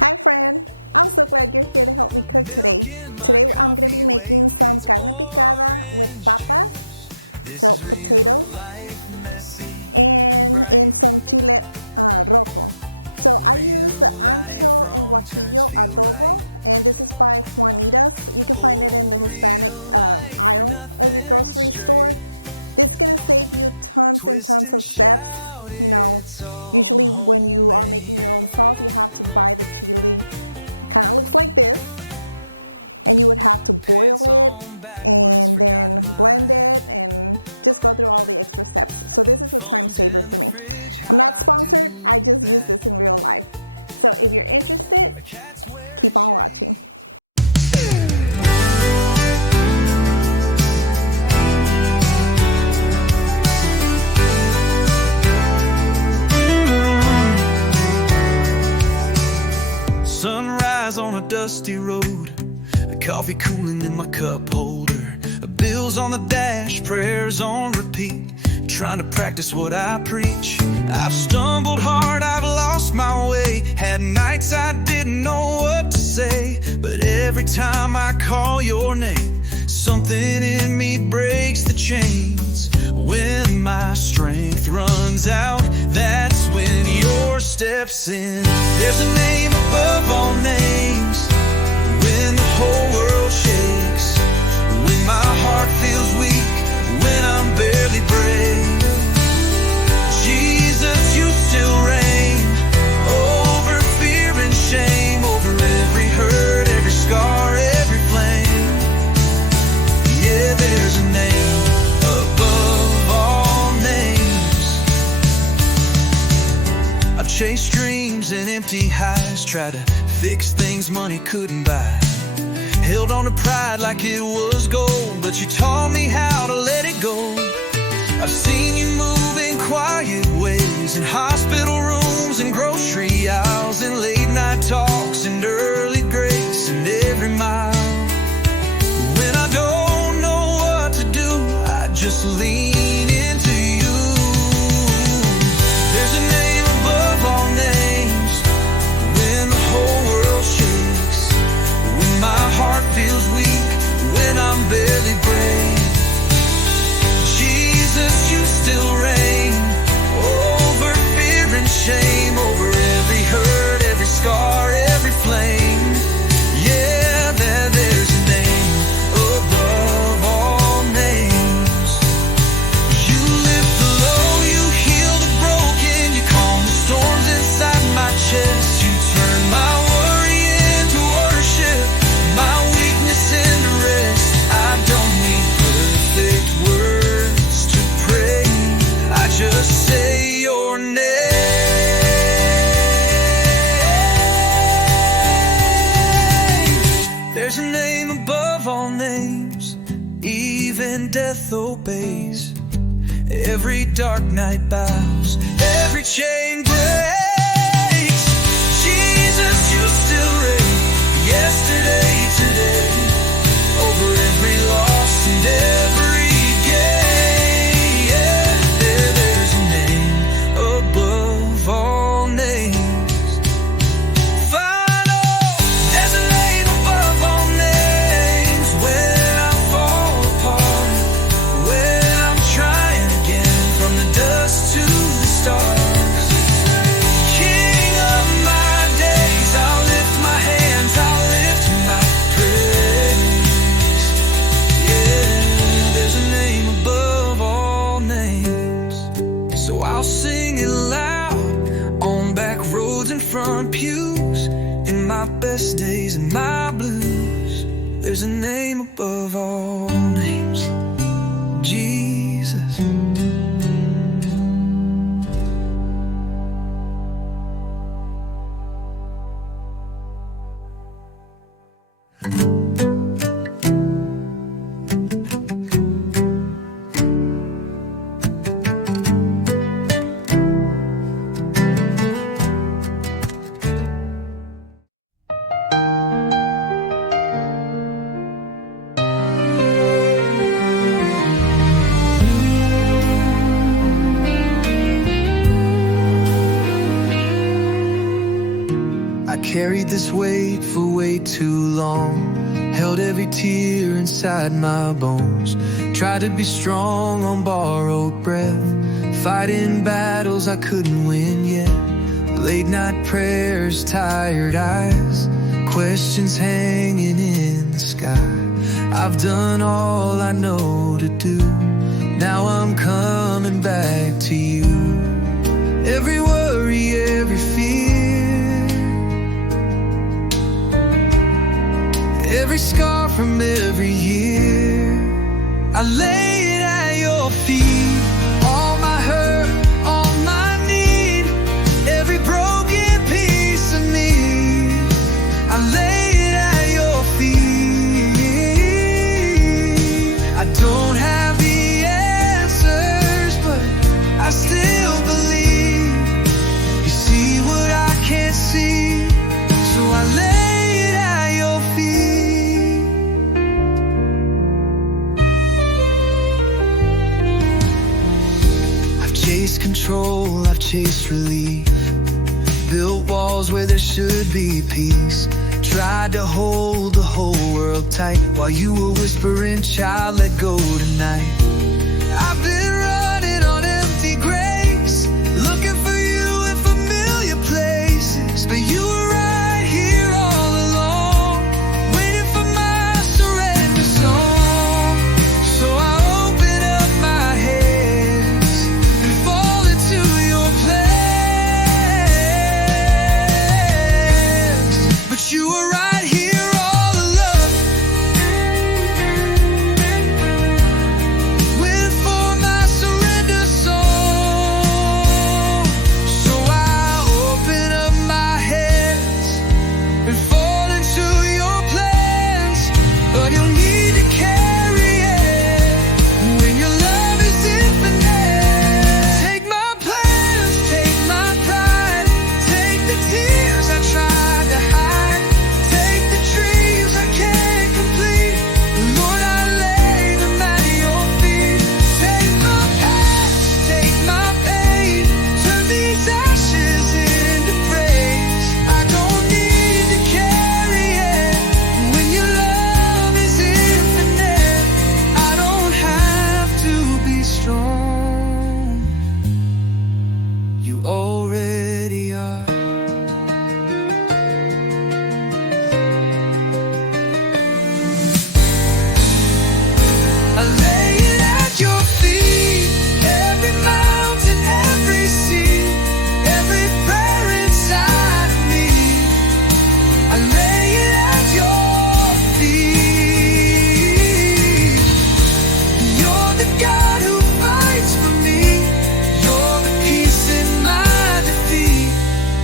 Hi friend, I'm so glad you're here to help me cook today. Today I'm going to be making some carne picada with papas, so potatoes, and some chile rojo. So I use the ancho and guajillo adobo, and this is by Juanita's. You can find it in the Hispanic aisle of your grocery store. This is going to save you tons and tons of steps. You know, usually when you are making your own sauce, you have to buy the chili. It kind of looks like this, and you would have to boil it and then blend it and just go through all the extra steps. So this is a time saver for me. I'm not sponsored, I just use this in real life. So if you're interested, keep on watching. Sunrise on a dusty road, a coffee cooling in my cup holder, bills on the dash, prayers on repeat, trying to practice what I preach. I've stumbled hard, I've lost my way, had nights I didn't know what to say, but every time I call your name, something in me breaks the chains. When my strength runs out, that's when your steps in. There's a name above all names, when the whole world shakes, when my heart feels weak, when I'm barely brave. Jesus, you still reign over fear and shame, over every hurt, every scar, every flame. Yeah, there's a name above all names. I've chased dreams and empty highs, tried to fix things money couldn't buy, held on to pride like it was gold, but you taught me how to let it go. I've seen you move in quiet ways, in hospital rooms and grocery aisles, and late night talks and early grace and every mile. When I don't know what to do, I just lean into you. There's a name above all names, when the whole world shakes, when my heart feels weak, when I'm barely brave. Jesus, you still reign over fear and shame, over every hurt, every scar, every flame. Yeah, there's a name above all names. You lift the low, you heal the broken, you calm the storms inside my chest. You turn my worry into worship, my weakness into rest. I don't need perfect words to pray, I just say your name. There's a name above all names, even death obeys. Every dark night bows, every chain breaks. Jesus, you still reign, yesterday, today, over every loss and every gain. Yeah, there's a name above all names. Final, there's a name above all names. When I fall apart, when I'm trying again, from the dust to the stars. King of my days, I lift my hands, I lift my praise. Yeah, there's a name above all names, so I'll sing it loud, on back roads and front pews, in my best days and my blues. There's a name above all names, Jesus. carried this weight for way too long, held every tear inside my bones, tried to be strong on borrowed breath, fighting battles I couldn't win yet. Late night prayers, tired eyes, questions hanging in the sky. I've done all I know to do, now I'm coming back to you. Every worry, every fear, every scar from every year, I lay it at your feet. All my hurt, all my need, every broken piece of me, I lay it at your feet. I don't have the answers, but I still believe. You see what I can't see, so I lay it at your feet. I've chased control, I've chased relief, built walls where there should be peace, tried to hold the whole world tight while you were whispering, child, let go tonight. I've been running on empty grace, looking for you in familiar places, but you were right here all along, waiting for my surrender song. So I open up my hands and fall into your plans, but you were right here all along, waiting for my surrender song. So I open up my hands and fall into your plans, but you'll need to carry it when your love is infinite. Take my plans, take my pride, take the tears I tried to hide, take the dreams I can't complete, Lord, I lay them at your feet. Take my past, take my pain, turn these ashes into praise. I don't need to carry it when your love is infinite. I don't have to be strong, you already are. I lay it at your feet, every mountain, every sea, every prayer inside of me. I lay it at your feet. You're the God who fights for me, you're the peace in my defeat.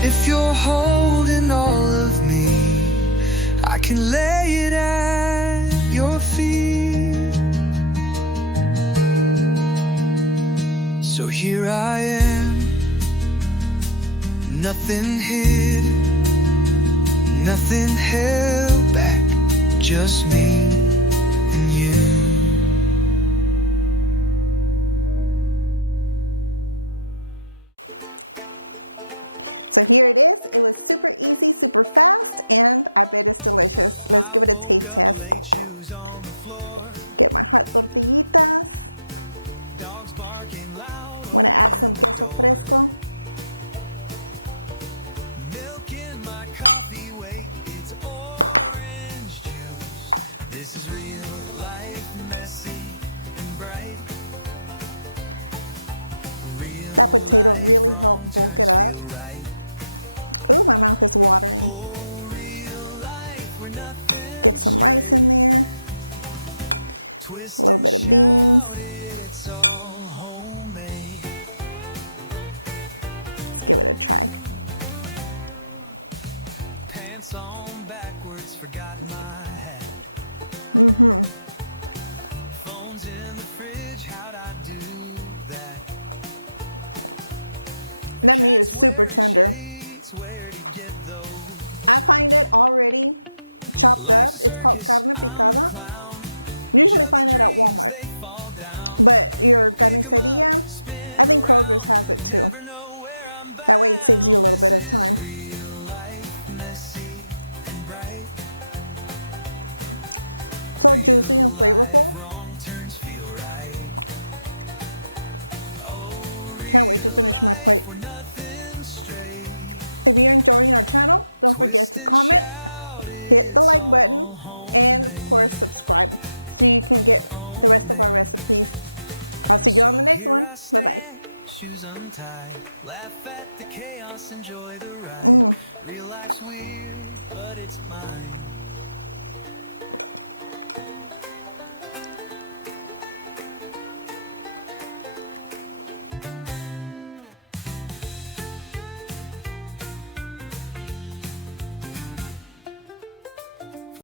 If you're holding all of me, I can lay it at your feet. So here I am, nothing hid, nothing held back, just me and you. So here it is. It was super easy, super fast, and I bet it's delicious. Let's give it a taste test. Get my hot tortillitas. Want to add some queso fresco. That potato really helped bulk it up. Ooh, my mouth is watering. Get some rice in there. A little bit of beans. Let's give it a try. That meat is super tender. I find it already chopped up. It's called Carne Picada. Usually find it at Walmart. But your carniceria, I think Kroger's has it too. That way it saves you a little bit of time. So juicy and flavorful. Can't wait to finish my plate. If you're enjoying our channel, don't forget to comment, hit the like button, and of course subscribe so you can get the rest of our recipes. I'll see you on the next one. Bye bye.